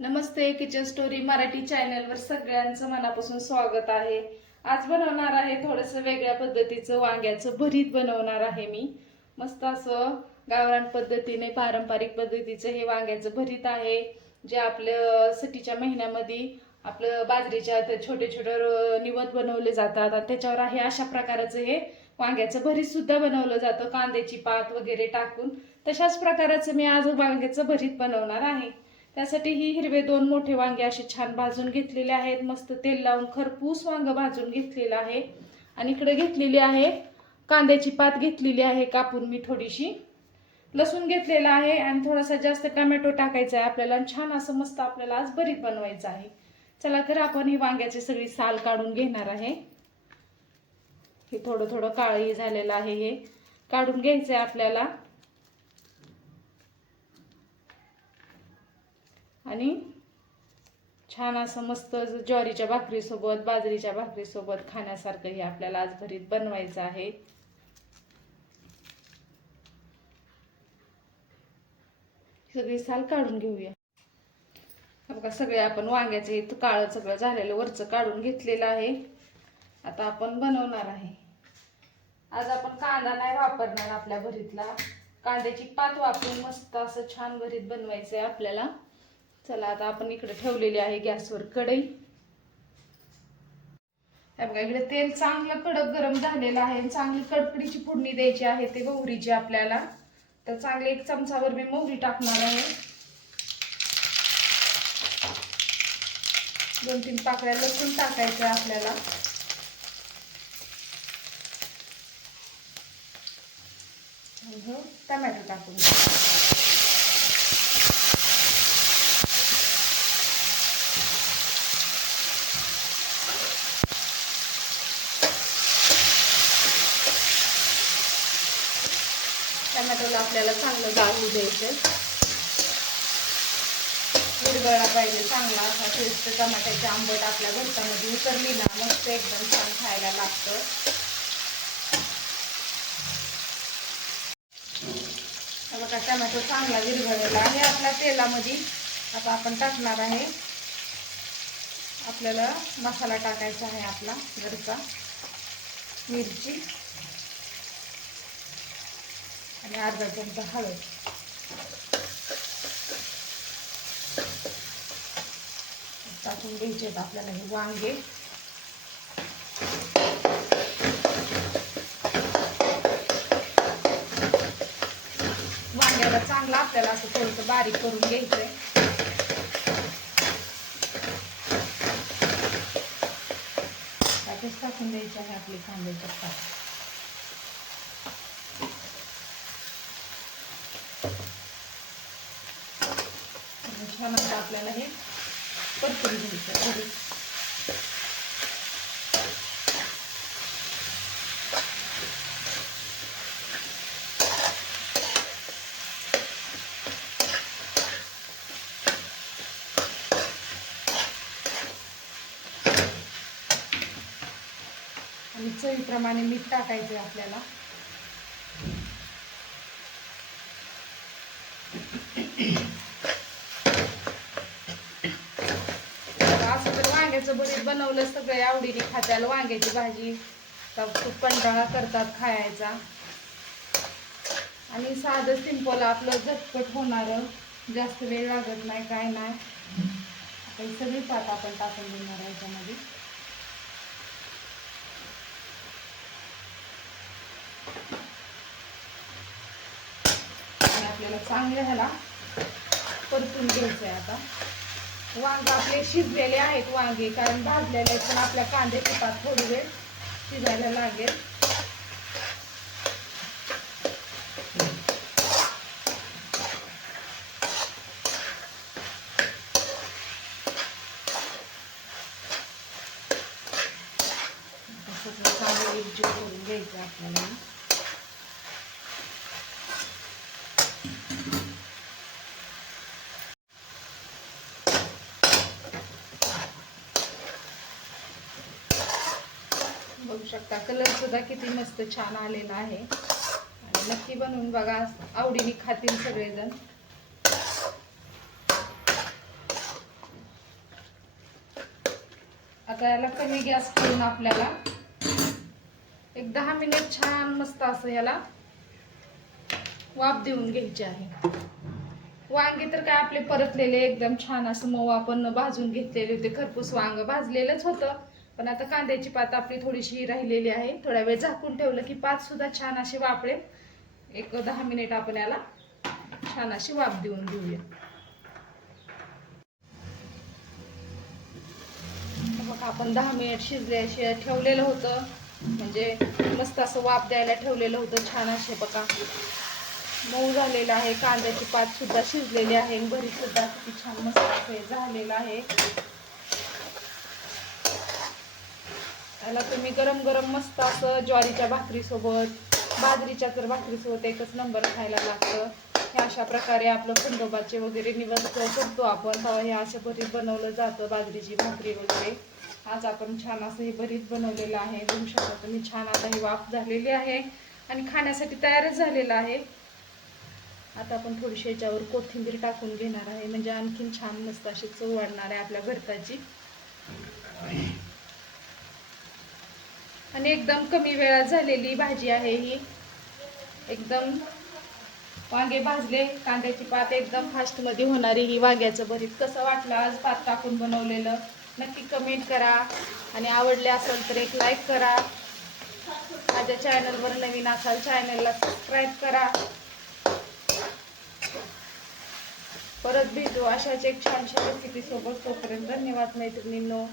नमस्ते kitchen story Marathi चॅनलवर सगळ्यांचं मनापासून स्वागत आहे. आज बनवणार आहे थोडंसं वेगळ्या पद्धतीचं वांग्याचं भरीत बनवणार आहे मी. मस्त असं गावरान पद्धतीने पारंपरिक पद्धतीचं हे वांग्याचं भरीत आहे. जे आपलं सटीच्या महिन्यामध्ये आपलं बाजरीच्या छोटे छोटे र- निवत बनवले जातात आणि त्याच्यावर आहे अशा प्रकारचं हे वांग्याचं भरीत सुद्धा बनवलं जातं. कांद्याची पात वगैरे टाकून तशाच प्रकाराचं मी आज वांग्याचं भरीत बनवणार आहे. त्यासाठी ही हिरवे दोन मोठे वांगे असे छान भाजून घेतलेले आहेत. मस्त तेल लावून खरपूस वांग भाजून घेतलेलं आहे. आणि इकडे घेतलेली आहे कांद्याची पात घेतलेली आहे कापून मी थोडीशी. लसूण घेतलेला आहे आणि थोडासा जास्त टमॅटो टाकायचा आहे आपल्याला आणि छान असं मस्त आपल्याला आज बरीत बनवायचं आहे. चला तर आपण ही वांग्याची सगळी साल काढून घेणार आहे. हे थोडं थोडं काळही झालेलं आहे हे. काढून घ्यायचं आहे आपल्याला. आणि छान असं मस्त ज्वारीच्या भाकरीसोबत बाजरीच्या भाकरीसोबत खाण्यासारखं हे आपल्याला आज भरीत बनवायचं आहे. सगळी साल काढून घेऊया. बघा सगळे आपण वांग्याचे इथं काळं सगळं झालेलं वरचं काढून घेतलेलं आहे. आता आपण बनवणार आहे. आज आपण कांदा नाही वापरणार आपल्या भरीतला. कांद्याची पात वापरून मस्त असं छान भरीत बनवायचं आहे आपल्याला. चला आता आपण इकडे ठेवलेली आहे गॅसवर कढई. बघा इकडे तेल चांगलं कडक गरम झालेलं आहे आणि चांगली कडकडीची फोडणी द्यायची आहे ते मोहरीची आपल्याला. तर चांगले एक चमचावर मी मोहरी टाकणार आहे. दोन तीन पाकळ्या लसूण टाकायचं आहे आपल्याला टमॅटो टाकून. टमॅटोला आपल्याला चांगलं जाळू द्यायचं विरगळला पाहिजे चांगला असा टेस्ट टमाट्याची आंबट आपल्या भरतामध्ये उतरली ना मस्त एकदम छान खायला लागतं. बघा टमॅटो चांगला विरघळलेला आहे. आपल्या तेलामध्ये आता आपण टाकणार आहे. आपल्याला मसाला टाकायचा आहे आपला घरचा. मिरची. आणि अर्धा चमचा हळद. टाकून घ्यायचे आहेत आपल्याला हे वांगे. वांग्याला चांगला आपल्याला असं थोडंसं बारीक करून घ्यायचंय. त्यातच टाकून द्यायचे आहे आपली कांद्याच्या पात छान आता आपल्याला हे परतून घ्यायचं थोडी आणि चवीप्रमाणे मीठ टाकायचं आपल्याला असं तर वांग्याचं बरीच बनवलं सगळे आवडीने खात्याला वांग्याची भाजी तर खूप कंटाळा करतात खायचा. आणि साधं सिंपल आपलं झटपट होणारं जास्त वेळ लागत नाही काय नाही. आता ही सगळी पात आपण टाकून देणार याच्यामध्ये. आपल्याला चांगलं ह्याला परतून घ्यायचं आहे आता. वांग आपले शिजलेले आहेत वांगे कारण भाजलेले आहेत पण आपल्या कांदे पात थोडी वेळ शिजायला लागेल. सगळं एकजीव करून घ्यायचं आपल्याला. बघू शकता. कलर सुद्धा किती मस्त छान आलेला आहे. आणि नक्की बनवून बघा. आवडीने खातील सगळेजण. आता याला कमी गॅस करून आपल्याला एक दहा मिनिट छान मस्त असं याला वाफ देऊन घ्यायची आहे. वांगे तर काय आपले परतलेले एकदम छान असं मऊ आपण भाजून घेतलेले होते. खरपूस वांग भाजलेलंच होतं. पण आता कांद्याची पात आपली थोडीशी राहिलेली आहे. थोडा वेळ झाकून ठेवलं की पात सुद्धा छान अशी वापरेल एक दहा मिनिट आपण याला छान अशी वाफ देऊन घेऊया. मग आपण दहा मिनिट शिजले ठेवलेलं होतं. म्हणजे मस्त असं वाफ द्यायला ठेवलेलं होतं छान असे बघा. मऊ झालेलं आहे. कांद्याची पात सुद्धा शिजलेली आहे. भरीत सुद्धा किती छान मस्त झालेलं आहे. याला तुम्ही गरम गरम मस्त असं ज्वारीच्या भाकरीसोबत बाजरीच्या तर भाकरीसोबत एकच नंबर खायला लागतं. हे अशा प्रकारे आपलं खंडोबाचे वगैरे निवड करतो आपण. तेव्हा हे असं भरीत बनवलं जातं बाजरीची भाकरी वगैरे. आज आपण छान असं हे भरीत बनवलेलं आहे. बघू शकता तुम्ही छान आता ही वाफ झालेली आहे आणि खाण्यासाठी तयारच झालेलं आहे. आता आपण थोडीशी याच्यावर कोथिंबीर टाकून घेणार आहे. म्हणजे आणखीन छान मस्त अशी चव वाढणार आहे आपल्या भरताची आणि एकदम कमी वेळात झालेली भाजी आहे ही. एकदम वांगे भाजले कांद्याची पात एकदम फास्टमध्ये होणारी ही वांग्याचं भरीत. कसं वाटलं आज पात टाकून बनवलेलं? नक्की कमेंट करा. आणि आवडले असेल तर एक लाईक करा. माझ्या चॅनलवर नवीन असाल चॅनलला सबस्क्राईब करा. परत भेटू अशाच एक छानशा रेसिपी सोबत. तोपर्यंत धन्यवाद मैत्रिणींनो.